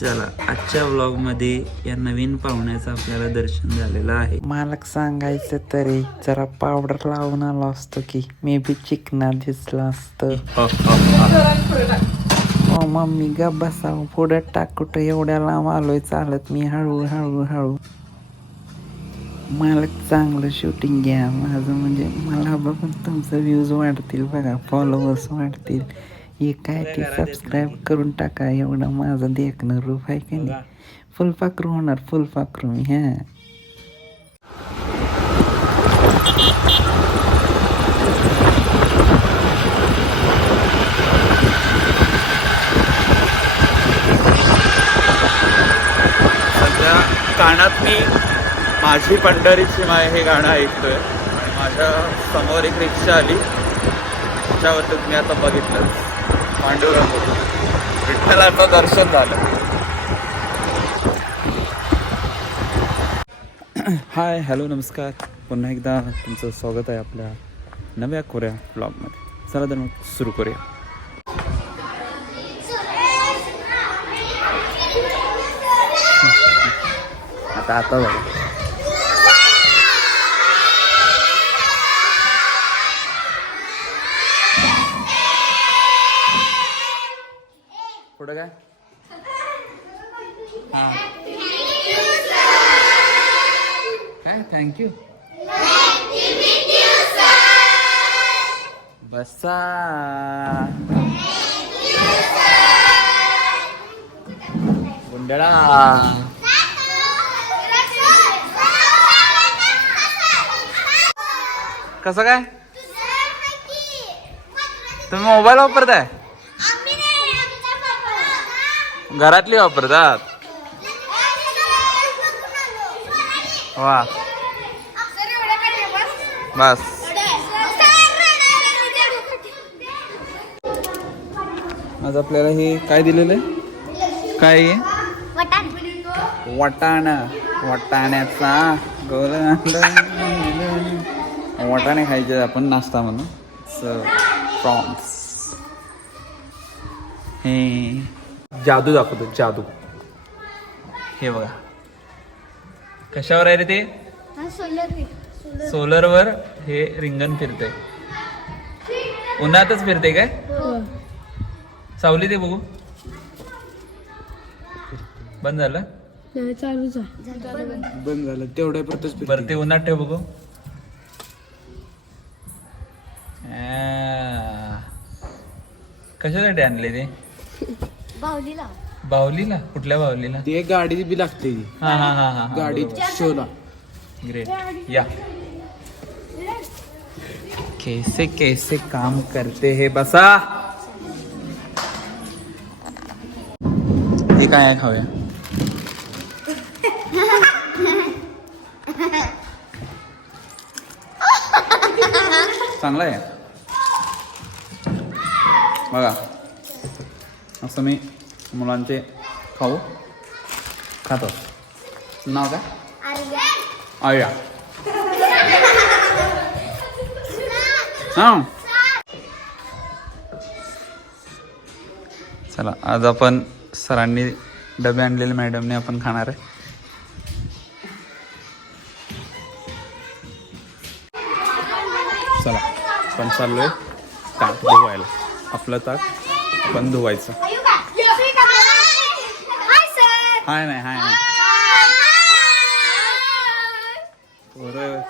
चला आजच्या व्लॉगमध्ये या नवीन पाहुण्याचं आपल्याला दर्शन झालेलं आहे. मालक सांगायचं तरी जरा पावडर लावून आलो असतो की मे बी चिकना दिसला असतं. हो मम्मी ग बसाव पुढं टाक कुठं एवढ्या लांब आलोय चालत मी हळू हळू हळू. मालक चांगलं शूटिंग घ्या माझं म्हणजे मला बघून तुमचं व्ह्यूज वाढतील बघा फॉलोअर्स वाढतील. हे काय ते सबस्क्राईब करून टाका एवढं माझं देखणं रूप आहे का नाही. फुलपाखरू होणार फुलपाखरू मी हा. सध्या कानात मी माझी पंढरीची माय हे गाणं ऐकतोय आणि माझ्या समोर एक रिक्षा आली त्याच्यावर तुम्ही आता बघितलं पांडुरंग विठ्ठलाचं दर्शन झालं. हाय हॅलो नमस्कार पुन्हा एकदा तुमचं स्वागत आहे आपल्या नव्या कोऱ्या ब्लॉगमध्ये. चला तर मग सुरू करूया. आता बघा पुढं काय हां काय थँक्यू बसा गुंडळा कसं काय तुम्ही मोबाईल वापरताय घरातली वापरतात वा बस. आज आपल्याला हे काय दिलेलं आहे काय आहे वाटाणा वाटाण्याचा गोल वाटाणे खायचे आपण नाश्ता म्हणून प्रॉन्स. हे जादू दाखवतो जादू. हे बघा कशावर आहे रे ते सोलरवर हे रिंगण फिरते उन्हातच फिरते काय सावली ते बघू बंद झालं चालूच बंद झालं तेवढ्या पुरतच बरं ते उन्हात ठेव बघू. कशासाठी आणले ते बाहुलीला कुठल्या बाहुलीला ते गाडी बी लागते हा हा हा हा गाडी शोला. ग्रेट या कैसे कैसे काम करते हे बसा. हे काय आहे खाऊया चांगलं आहे बघा. असं मी मुलांचे खाऊ खातो. नाव काय आर्या हां. चला आज आपण सरांनी डबे आणलेले मॅडमने आपण खाणार आहे. चला आपण चाललोय ताक धुवायला. आपलं ताक आपण धुवायचं. हाय नाही हाय नाही पोरं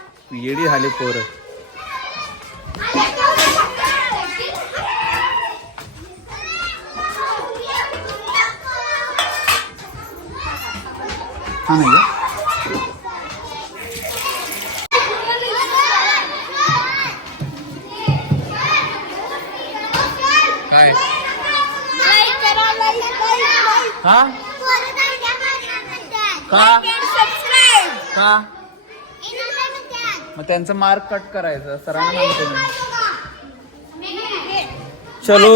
येडी झाली पोरं. हा नाही काय हा का मग त्यांचं मार्क कट करायचं सरांना सांगतो मी. चलो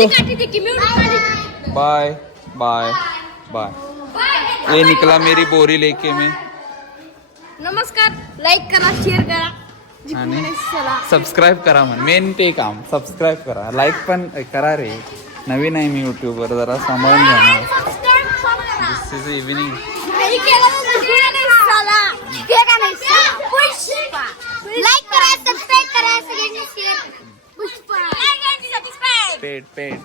बाय बाय बाय. ये निकला मेरी बोरी लेके मैं. नमस्कार लाईक करा शेअर करा आणि सबस्क्राईब करा. म्हण मेन ते काम सबस्क्राईब करा. लाईक पण करा रे. नवीन आहे मी यूट्यूबवर जरा सांभाळून घ्या. दिस इज इव्हिनिंग. नाही केलं तर दुसरं नाही साला. हे का नाही साला? पुष्पा. लाईक करा, सबस्क्राईब करा, सगळ्यांनी शेअर. पुष्पा. लाईक आणि सबस्क्राईब. पेट पेट.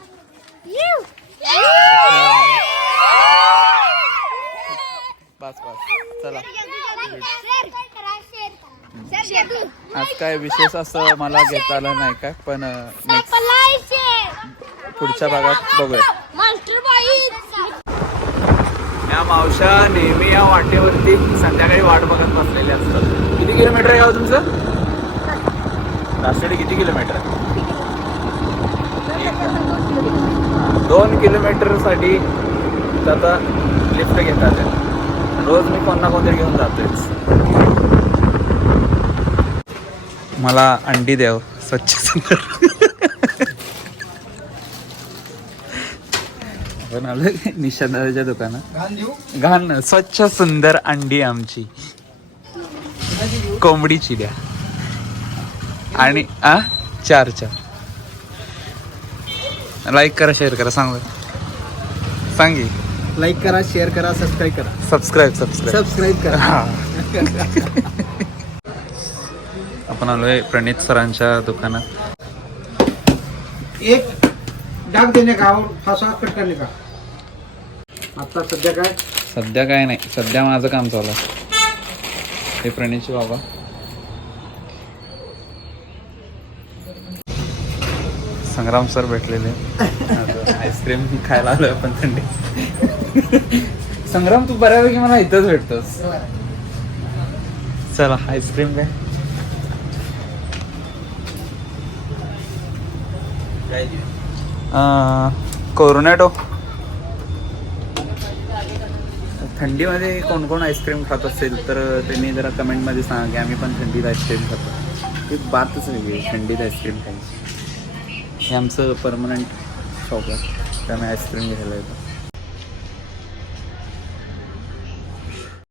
बस बस चला. आज काय विशेष असं मला घेता आलं नाही काय, पण पुढच्या भागात बघूया. या मावशा नेहमी या वाटेवरती संध्याकाळी वाट बघत बसलेल्या असतात. किती किलोमीटर आहे गाव तुमचं? राष्ट्रीय किती किलोमीटर आहे? 2 किलोमीटरसाठी आता लिफ्ट घेतात. रोज मी कोण ना कोणतरी घेऊन जातोच. मला अंडी द्याव स्वच्छ सुंदर. आपण आलो निशादाच्या दुकानात. घाण स्वच्छ सुंदर अंडी आमची कोंबडीची द्या. आणि 4 लाईक करा, शेअर करा. सांगी लाईक करा, शेअर करा, सबस्क्राईब करा. सबस्क्राईब करा. आपण आलोय प्रणित सरांच्या दुकानात. एक डाग देणे का और फासा कट करणे का. आता सध्या काय नाही, सध्या माझं काम चालू आहे. हे प्रणितचे बाबा. संग्राम सर भेटलेले. आईस्क्रीम खायला आलोय आपण थंडी. संग्राम तू बऱ्यापैकी मला इथंच भेटतोस. चला आईस्क्रीम काय कोरोनेटो. थंडीमध्ये कोण कोण आईस्क्रीम खात असेल तर त्यांनी जरा कमेंटमध्ये सांगा की आम्ही पण थंडीत आईस्क्रीम खातो. ती बातच वेगळी, थंडीत आईस्क्रीम खायची. हे आमचं परमनंट शॉप आहे, त्यामुळे आईस्क्रीम घ्यायला येतो.